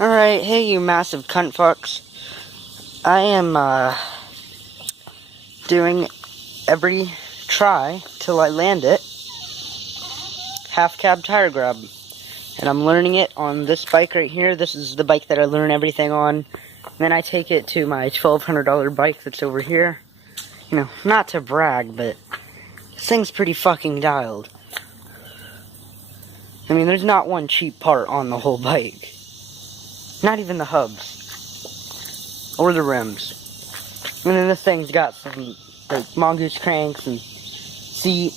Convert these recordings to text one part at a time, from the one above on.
Alright, hey you massive cunt fucks. I am, doing every try till I land it. Half cab tire grab. And I'm learning it on this bike right here. This is the bike that I learn everything on. And then I take it to my $1,200 bike that's over here. You know, not to brag, but this thing's pretty fucking dialed. I mean, there's not one cheap part on the whole bike. Not even the hubs. Or the rims. And then this thing's got some, like, Mongoose cranks and seat,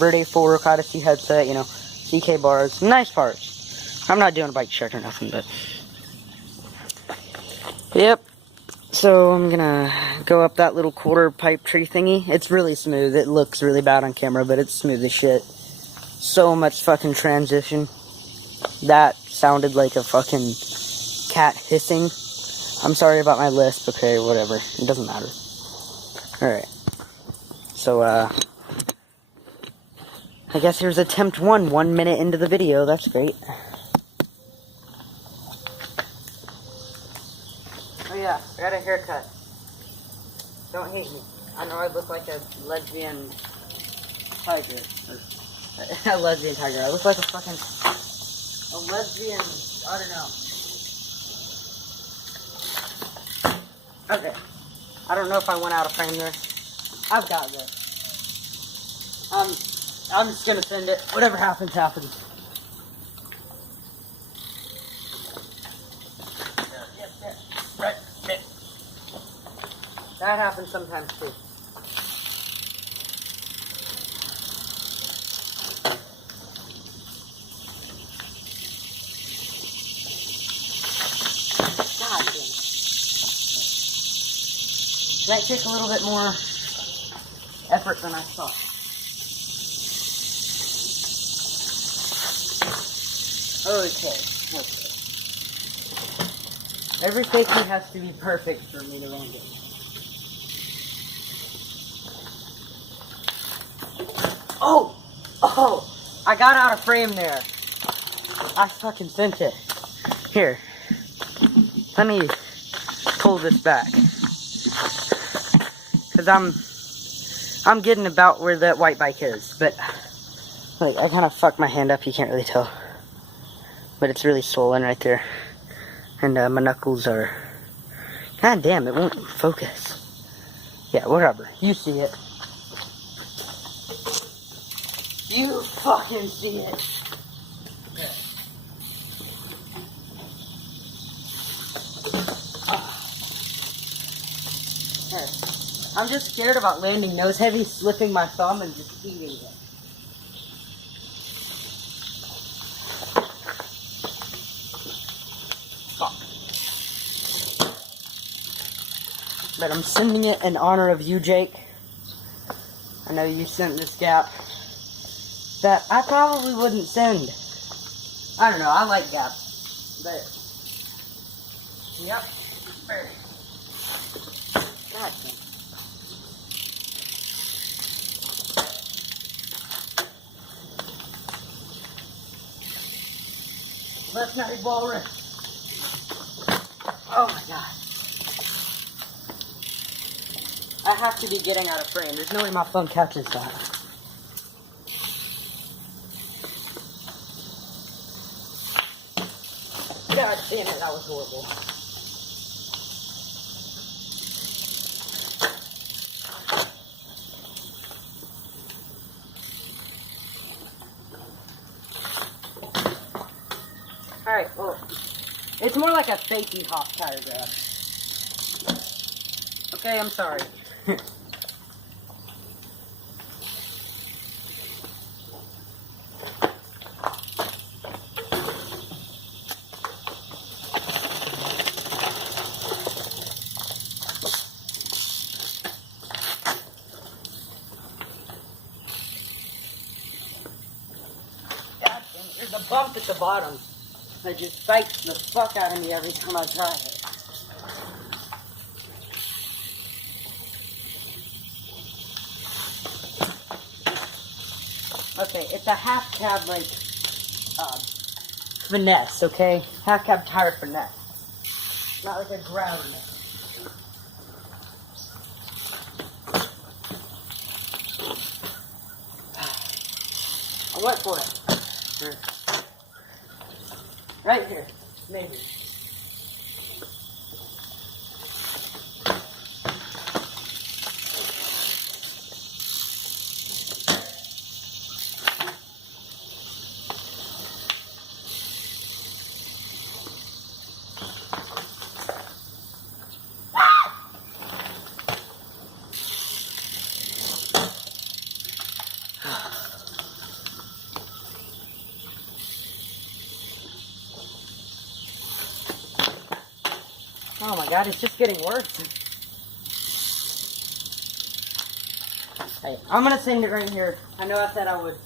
Verde 4, Odyssey headset, you know, CK bars, nice parts. I'm not doing a bike check or nothing, but... Yep. So, I'm gonna go up that little quarter pipe tree thingy. It's really smooth. It looks really bad on camera, but it's smooth as shit. So much fucking transition. That sounded like a fucking cat hissing. I'm sorry about my lisp, okay, whatever. It doesn't matter. Alright. So, I guess here's attempt 1 minute into the video. That's great. Oh yeah, I got a haircut. Don't hate me. I know I look like a lesbian tiger. Or, a lesbian tiger. I look like a fucking... a lesbian... I don't know. Okay. I don't know if I went out of frame there. I've got this. I'm just gonna send it. Whatever happens, happens. Yep. Right. That happens sometimes too. God damn it. That took a little bit more effort than I thought. Okay. Every safety has to be perfect for me to land it. Oh! I got out of frame there. I fucking sent it. Here. Let me pull this back. Cause I'm getting about where that white bike is, but like I kind of fucked my hand up, you can't really tell. But it's really swollen right there. And my knuckles are... God damn, it won't focus. Yeah, whatever. You see it. You fucking see it. I'm just scared about landing nose heavy, slipping my thumb, and just eating it. But I'm sending it in honor of you, Jake. I know you sent this gap that I probably wouldn't send. I don't know, I like gaps. But, yep. God damn. Left night walrus. Oh my god. I have to be getting out of frame. There's no way my phone catches that. God damn it, that was horrible. Alright, well, it's more like a fakey hop tire grab. Okay, I'm sorry. God damn it, there's a bump at the bottom that just bites the fuck out of me every time I try it. Okay, it's a half cab, like, finesse, okay? Half cab tire finesse. Not like a ground finesse. I went for it. Right here, maybe. Oh my god, it's just getting worse. Hey, I'm gonna send it right here. I know I said I would.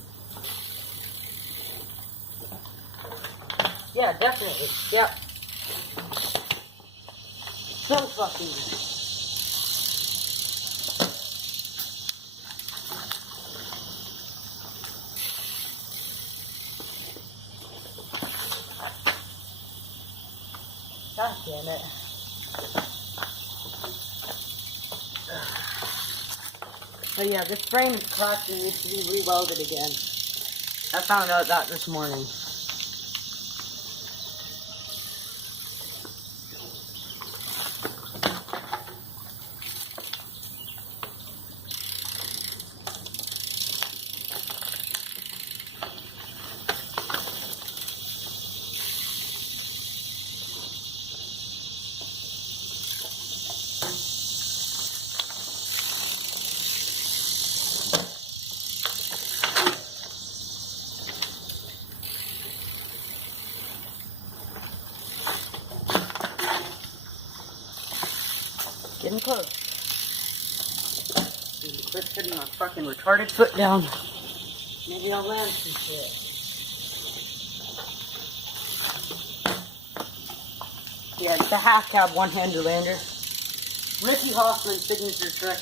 Yeah, definitely. Yep. So fucking good. God damn it. But yeah, this frame is cracked and needs to be re-welded again. I found out that this morning. Getting close. Need to quit putting my fucking retarded foot down. Maybe I'll land some shit. Yeah, it's a half cab one-hander lander. Ricky Hoffman signature trick.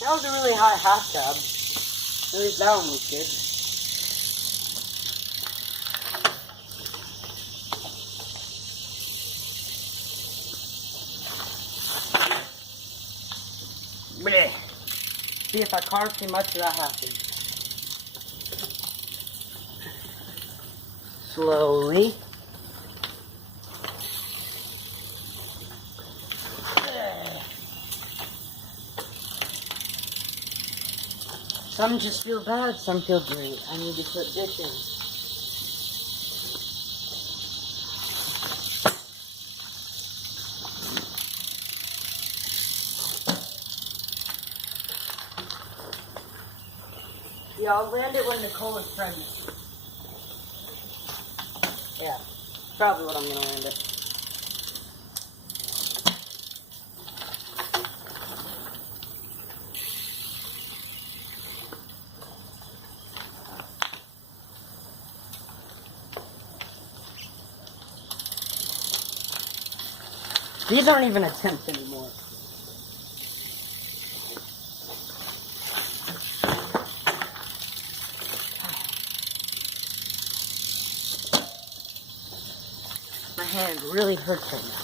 That was a really high half cab. At least that one was good. Blech. See, if I carve too much, that happens. Slowly. Some just feel bad, some feel great. I need to quit bitching. Yeah, I'll land it when Nicole is pregnant. Yeah, probably what I'm gonna land it. These aren't even attempts anymore. My hand really hurts right now.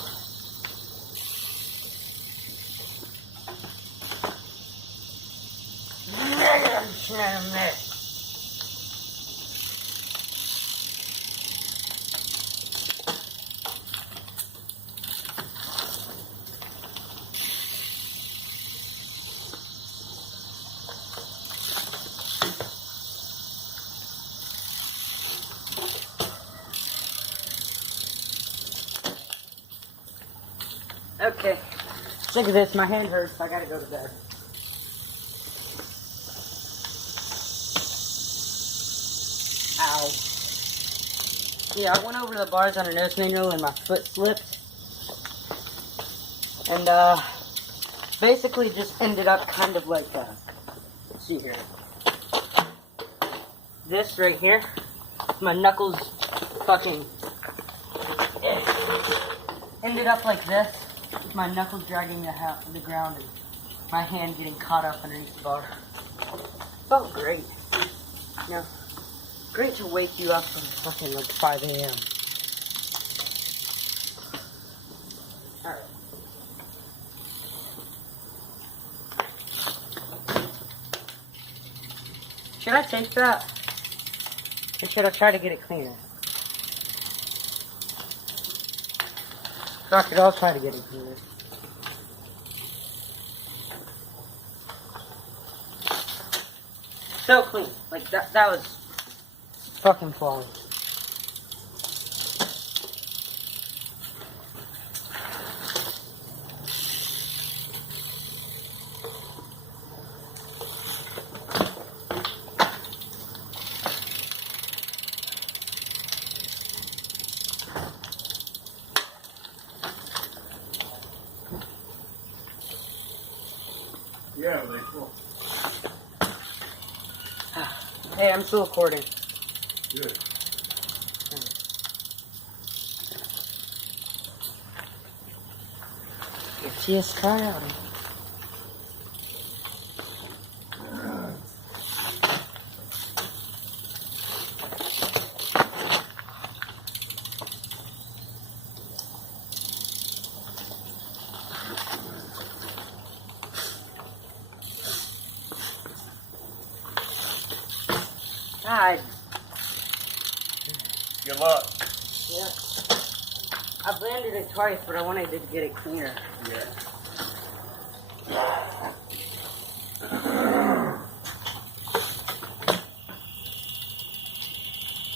Okay, sick of this. My hand hurts. I gotta go to bed. Ow. Yeah, I went over the bars on a nose manual and my foot slipped. And, basically just ended up kind of like, let's see here. This right here, my knuckles fucking ended up like this. My knuckles dragging the ground and my hand getting caught up underneath the bar. Felt great. You know, great to wake you up from fucking like 5 a.m. Alright. Should I take that? Or should I try to get it cleaner? Fuck it, I'll try to get it cleaner. So clean. Like, that was fucking flawless. Yeah, very cool. Hey, I'm still recording. Good. Yes, Kyle. God. Good luck. Yeah. I've landed it twice, but I wanted to get it cleaner. Yeah.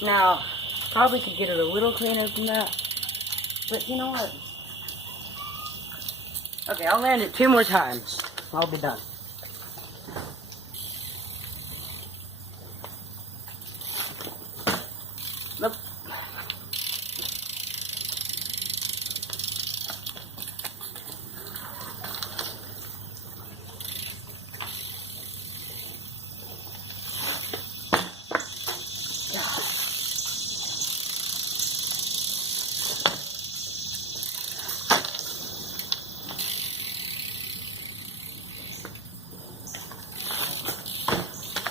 Now, probably could get it a little cleaner than that. But you know what? Okay, I'll land it 2 more times. I'll be done. Nope.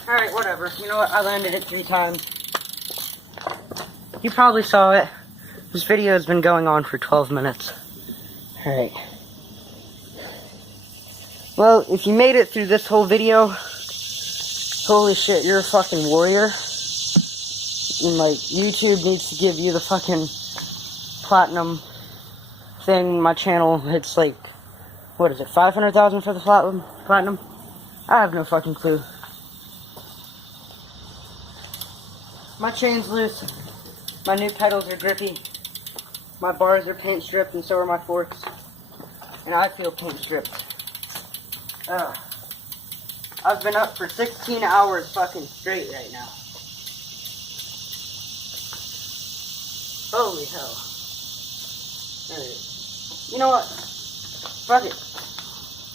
Alright, whatever. You know what? I landed it 3 times. You probably saw it. This video has been going on for 12 minutes. Alright. Well, if you made it through this whole video, holy shit, you're a fucking warrior. And, like, YouTube needs to give you the fucking platinum thing. My channel, it's like, what is it, 500,000 for the platinum? I have no fucking clue. My chain's loose. My new pedals are grippy. My bars are paint stripped, and so are my forks. And I feel paint stripped. I've been up for 16 hours fucking straight right now. Holy hell. Alright. You know what? Fuck it.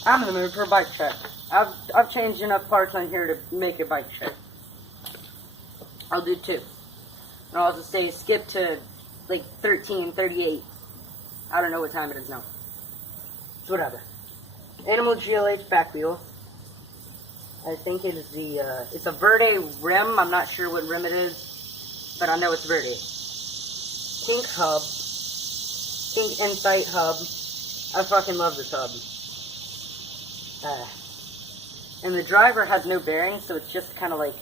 I'm in the mood for a bike check. I've changed enough parts on here to make a bike check. I'll do 2. And I'll just say skip to like 13:38. I don't know what time it is now. It's whatever. Animal GLH back wheel. I think it is the it's a Verde rim. I'm not sure what rim it is, but I know it's Verde. Pink hub. Pink Insight hub. I fucking love this hub. And the driver has no bearings, so it's just kind of like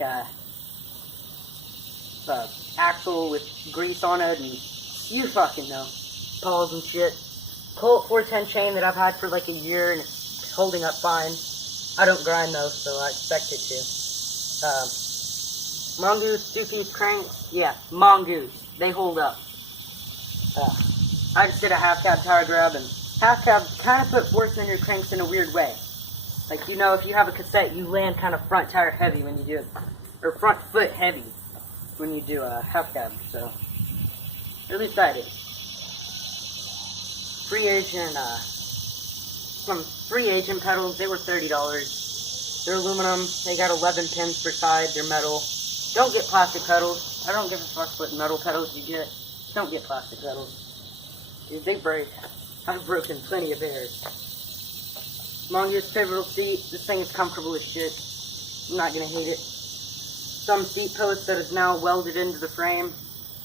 axle with grease on it, and you fucking know. Pawls and shit. Colt 410 chain that I've had for like a year, and it's holding up fine. I don't grind though, so I expect it to. Mongoose 2-piece cranks. Yeah, Mongoose. They hold up. I just did a half cab tire grab, and half cab kind of put force in your cranks in a weird way. Like, you know, if you have a cassette, you land kind of front tire heavy when you do it, or front foot heavy when you do a half cab, so, at least I did. Free agent, some free agent pedals, they were $30. They're aluminum, they got 11 pins per side, they're metal. Don't get plastic pedals. I don't give a fuck what metal pedals you get. Don't get plastic pedals. Dude, they break. I've broken plenty of theirs. Mongoose pivotal seat. This thing is comfortable as shit. I'm not gonna hate it. Some seat post that is now welded into the frame.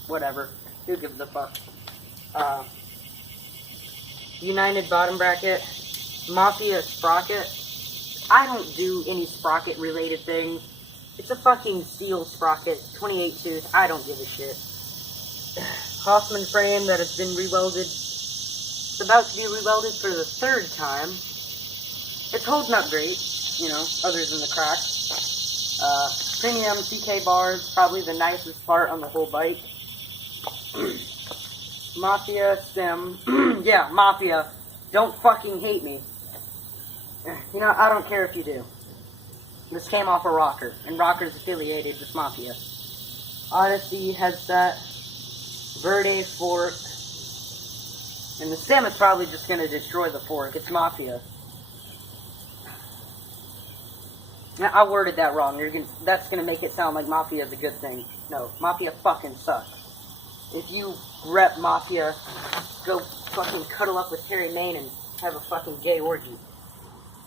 Whatever. Who gives a fuck? United bottom bracket. Mafia sprocket. I don't do any sprocket related things. It's a fucking steel sprocket. 28 tooth. I don't give a shit. Hoffman frame that has been rewelded. It's about to be rewelded for the 3rd time. It's holding up great, you know, other than the cracks. Premium CK bars, probably the nicest part on the whole bike. Mafia stem. Yeah, Mafia. Don't fucking hate me. You know, I don't care if you do. This came off a Rocker, and Rocker's affiliated with Mafia. Odyssey headset. Verde fork. And the stem is probably just going to destroy the fork. It's Mafia. Now, I worded that wrong. That's going to make it sound like Mafia is a good thing. No, Mafia fucking sucks. If you rep Mafia, go fucking cuddle up with Terry Main and have a fucking gay orgy.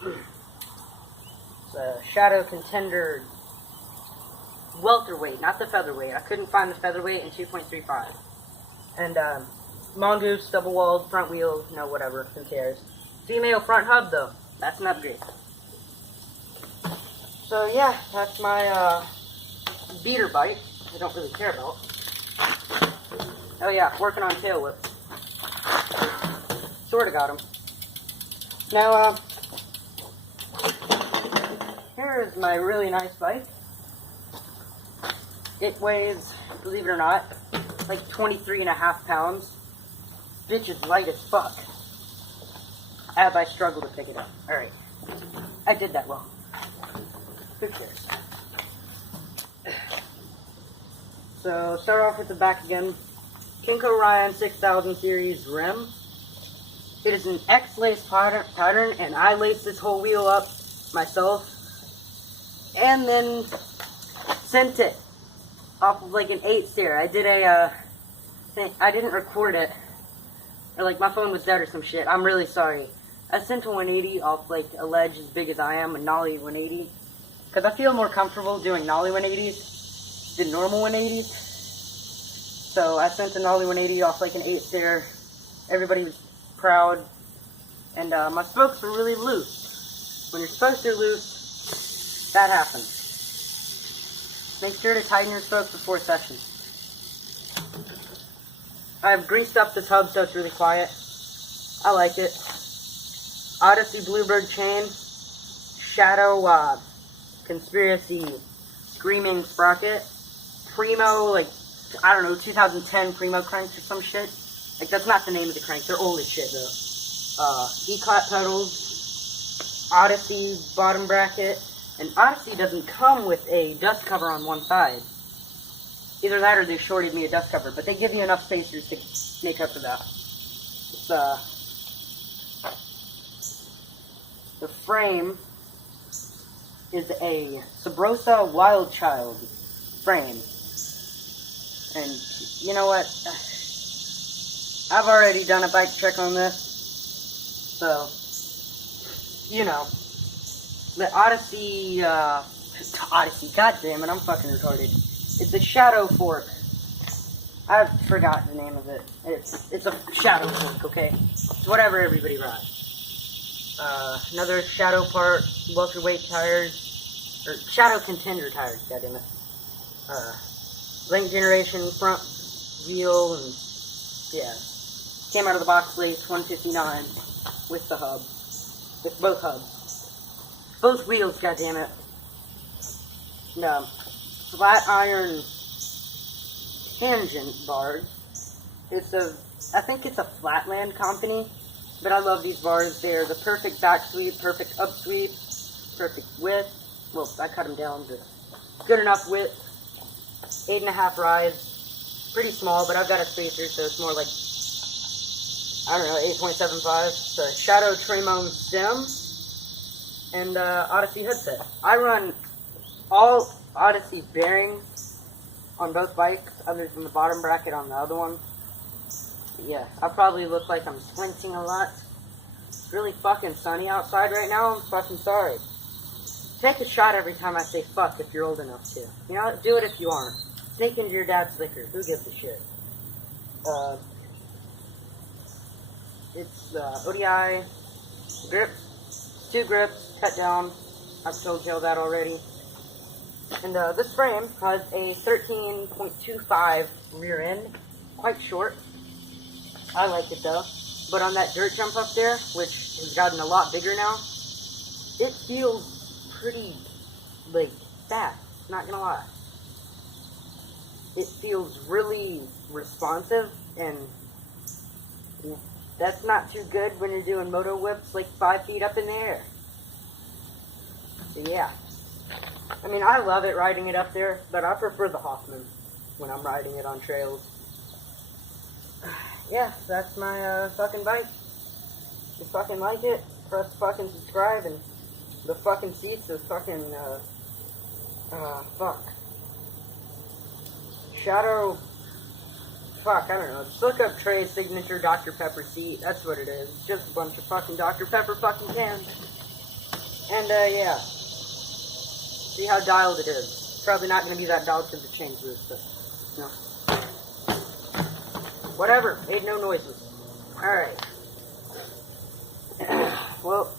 It's a Shadow Contender welterweight, not the featherweight. I couldn't find the featherweight in 2.35. And, Mongoose, double-walled, front wheel, no, whatever, who cares. Female front hub, though. That's an upgrade. So, yeah, that's my, beater bike. I don't really care about. Oh, yeah, working on tail whips. Sorta got him. Now, here is my really nice bike. It weighs, believe it or not, like 23.5 pounds. Bitch is light as fuck. As I struggle to pick it up. Alright. I did that wrong. Who cares? So, start off with the back again. Kinko Ryan 6000 series rim. It is an X-lace pattern, and I laced this whole wheel up myself. And then sent it off of like an 8-stair. I did a, thing. I didn't record it. Or like my phone was dead or some shit. I'm really sorry. I sent a 180 off like a ledge as big as I am, a nollie 180. Because I feel more comfortable doing nollie 180s than normal 180s. So I sent a nollie 180 off like an 8-stair. Everybody was proud. And my spokes were really loose. When your spokes are loose, that happens. Make sure to tighten your spokes before session. I've greased up this hub so it's really quiet. I like it. Odyssey Bluebird chain. Shadow Conspiracy Screaming Sprocket. Primo, like, I don't know, 2010 Primo cranks or some shit. Like, that's not the name of the crank. They're old as shit, though. E-clap pedals. Odyssey bottom bracket. And Odyssey doesn't come with a dust cover on one side. Either that or they shorted me a dust cover, but they give you enough spacers to make up for that. It's, the frame is a Sabrosa Wildchild frame. And, you know what? I've already done a bike check on this. So, you know. The Odyssey, god damn it, I'm fucking retarded. It's a Shadow Fork. I forgot the name of it. It's a Shadow Fork, okay? It's whatever everybody rides. Another Shadow part, welterweight tires, or Shadow Contender tires, goddammit. Link Generation front wheel, and yeah. Came out of the box laced 159 with the hub. With both hubs. Both wheels, goddammit. No. Flat iron tangent bars. I think it's a Flatland company, but I love these bars. They're the perfect back sweep, perfect up sweep, perfect width. Well, I cut them down, but good enough width. 8.5 rides. Pretty small, but I've got a spacer, so it's more like, I don't know, 8.75. It's a Shadow Tremone stem. And Odyssey headset. I run all Odyssey bearings on both bikes, other than the bottom bracket on the other one. Yeah, I probably look like I'm squinting a lot. It's really fucking sunny outside right now. I'm fucking sorry. Take a shot every time I say fuck if you're old enough to. You know, do it if you aren't. Sneak into your dad's liquor. Who gives a shit? It's ODI grips, 2 grips, cut down. I've told you all that already. And this frame has a 13.25 rear end, quite short. I like it though. But on that dirt jump up there, which has gotten a lot bigger now, it feels pretty, like, fast, not gonna lie. It feels really responsive, and that's not too good when you're doing moto whips like 5 feet up in the air. So yeah. I mean, I love it riding it up there, but I prefer the Hoffman when I'm riding it on trails. Yeah, that's my fucking bike. If you fucking like it, press fucking subscribe, and the fucking seats are fucking, fuck. Shadow, fuck, I don't know. Just look up Trey's signature Dr. Pepper seat. That's what it is. It's just a bunch of fucking Dr. Pepper fucking cans. And, yeah. See how dialed it is. Probably not going to be that dialed because it changed this, but, no. Whatever. Made no noises. Alright. Well,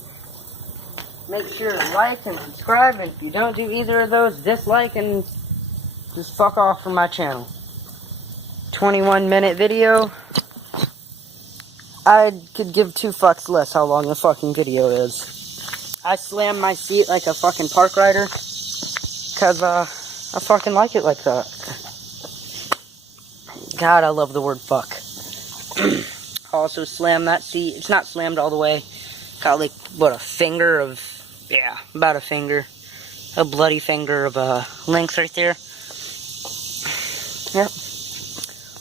make sure to like and subscribe, and if you don't do either of those, dislike and just fuck off from my channel. 21-minute video. I could give 2 fucks less how long the fucking video is. I slam my seat like a fucking park rider, because, I fucking like it like that. God, I love the word fuck. Also slam that seat. It's not slammed all the way. Got like, what, a finger of, yeah, about a finger. A bloody finger of, length right there. Yep.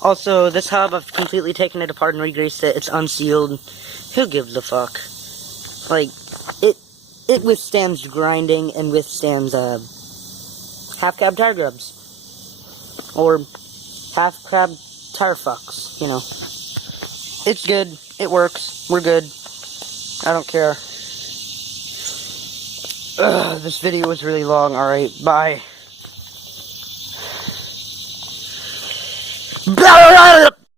Also, this hub, I've completely taken it apart and re-greased it. It's unsealed. Who gives a fuck? Like, it withstands grinding and withstands, half-cab tire grubs. Or half-cab tire fucks, you know. It's good. It works. We're good. I don't care. This video was really long. Alright, bye.